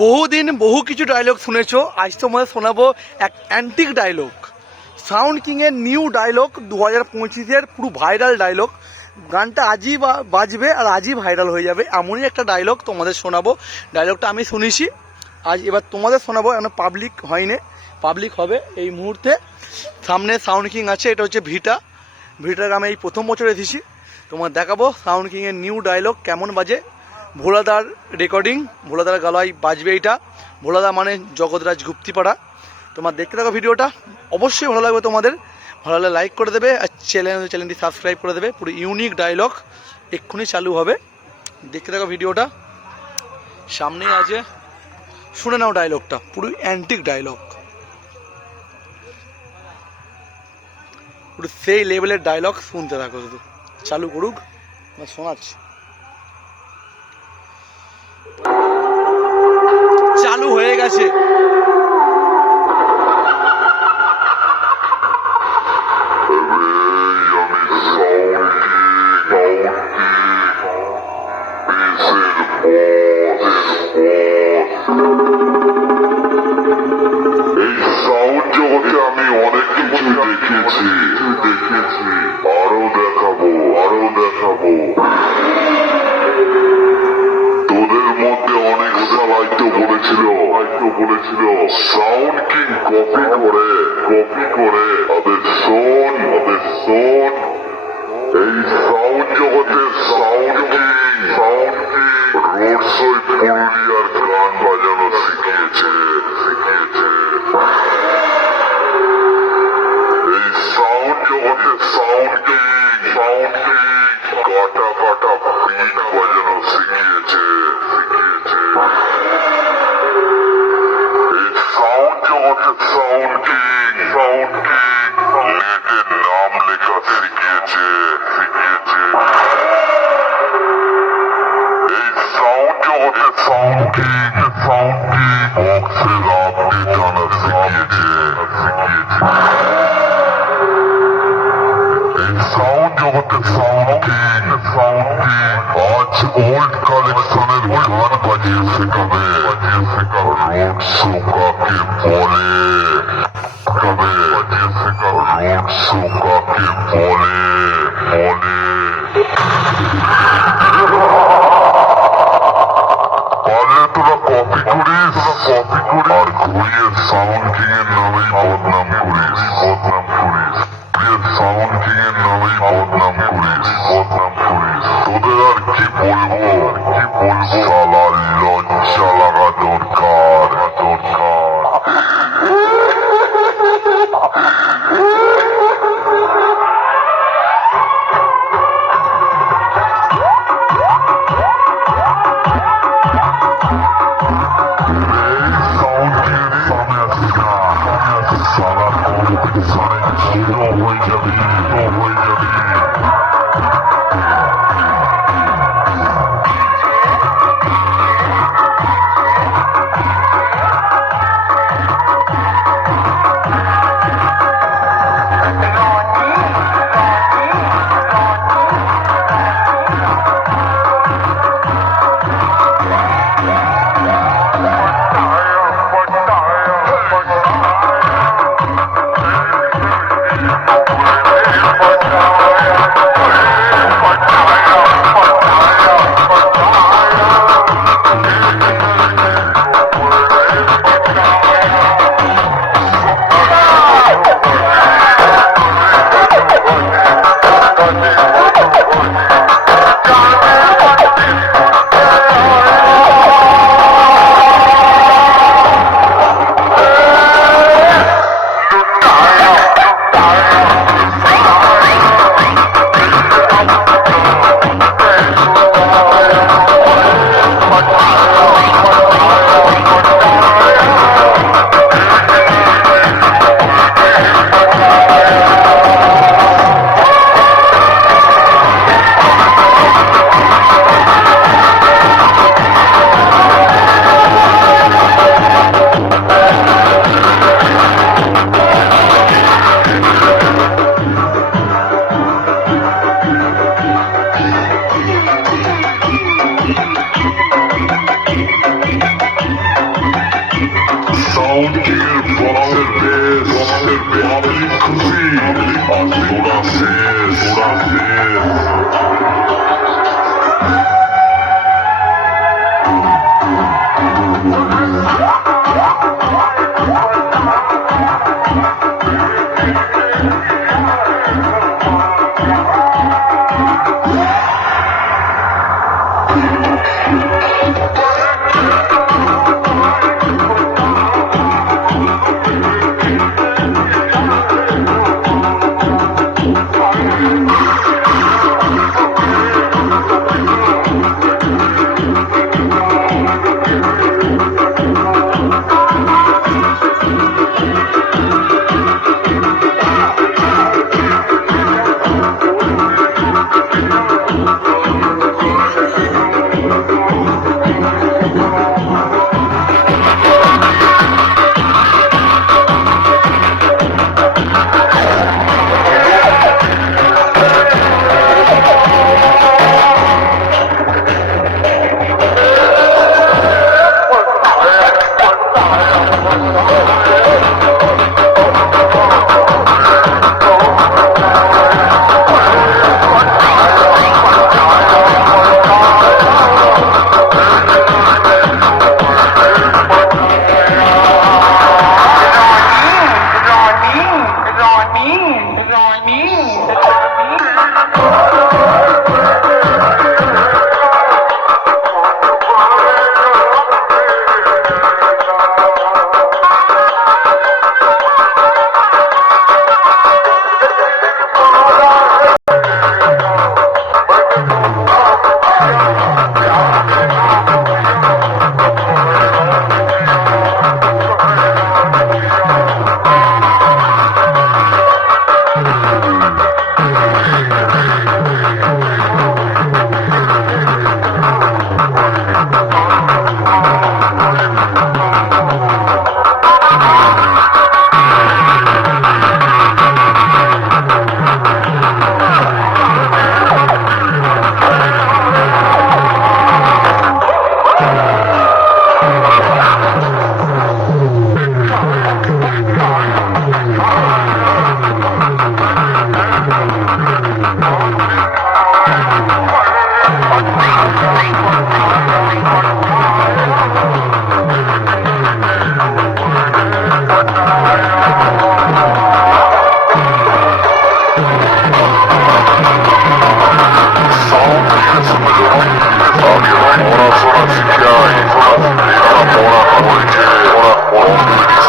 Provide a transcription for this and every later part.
বহুদিন বহু কিছু ডায়লগ শুনেছো। আজ তোমাদের শোনাবো এক অ্যান্টিক ডায়লগ সাউন্ড কিংয়ের নিউ ডায়লগ দু হাজার পঁচিশের পুরো ভাইরাল ডায়লগ গানটা আজই বাজবে আর আজই ভাইরাল হয়ে যাবে। এমনই একটা ডায়লগ তোমাদের শোনাবো। ডায়লগটা আমি শুনেছি। আজ এবার তোমাদের শোনাবো, এখন পাবলিক হয়নি। পাবলিক হবে এই মুহূর্তে। সামনে সাউন্ড কিং আছে, এটা হচ্ছে ভিটা ভিটার আমি এই প্রথম বছর এসেছি। তোমার দেখাবো সাউন্ড কিংয়ের নিউ ডায়লগ কেমন বাজে? ভোলাদার রেকর্ডিং ভোলাদার গালায় বাজবে এটা। ভোলাদা মানে জগৎরাজ গুপ্তিপাড়া। তোমার দেখতে থাকো ভিডিওটা, অবশ্যই ভালো লাগবে তোমাদের। ভালো লাগলে লাইক করে দেবে আর চ্যানেল চ্যানেলটি সাবস্ক্রাইব করে দেবে। পুরো ইউনিক ডায়লগ এক্ষুনি চালু হবে। দেখতে থাকো ভিডিওটা। সামনেই আছে, শুনে নাও ডায়লগটা পুরো অ্যান্টিক ডায়লগ পুরো সেই লেভেলের ডায়লগ শুনতে থাকো শুধু। চালু করুক না শোনাচ্ছি। চালু হয়ে গেছে। দেখেছি দেখেছি। তোদের মধ্যে অনেক সবাই তো বলেছিল হয়তো বলেছিল। সাউন্ড কিং কপি করে কপি করে। আবে শোন আবে শোন এই সাউন্ড জগতের sound king sound king road শোয় পুরুলিয়ার গান বাজানো শিখিয়েছে। আজ ওল্ড কালেকশনের গান বাজিয়ে শেখাবে বাজিয়ে শেখাবে রোড শো কাকে বলে শেখাবে বাজিয়ে শেখাবে রোড শো কাকে বলে বলে ঘুরিয়ে সাউন্ড কিং এর নামেই বদনাম করিস। বদনাম করিস। ঘুরিয়ে সাউন্ড কিং এর নামেই বদনাম করিস। বদনাম করিস। তোদের আর কি বলব? আর কি বলব? শালা লজ্জা লাগা দরকার। দরকার। Ora, ora, ora.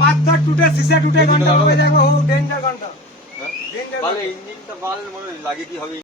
পাথর টুটে সিসা টুটে ঘণ্টা হবে ডেঞ্জার ঘণ্টা। হ্যাঁ? ইঞ্জিনটা বাল লাগে কি হবে?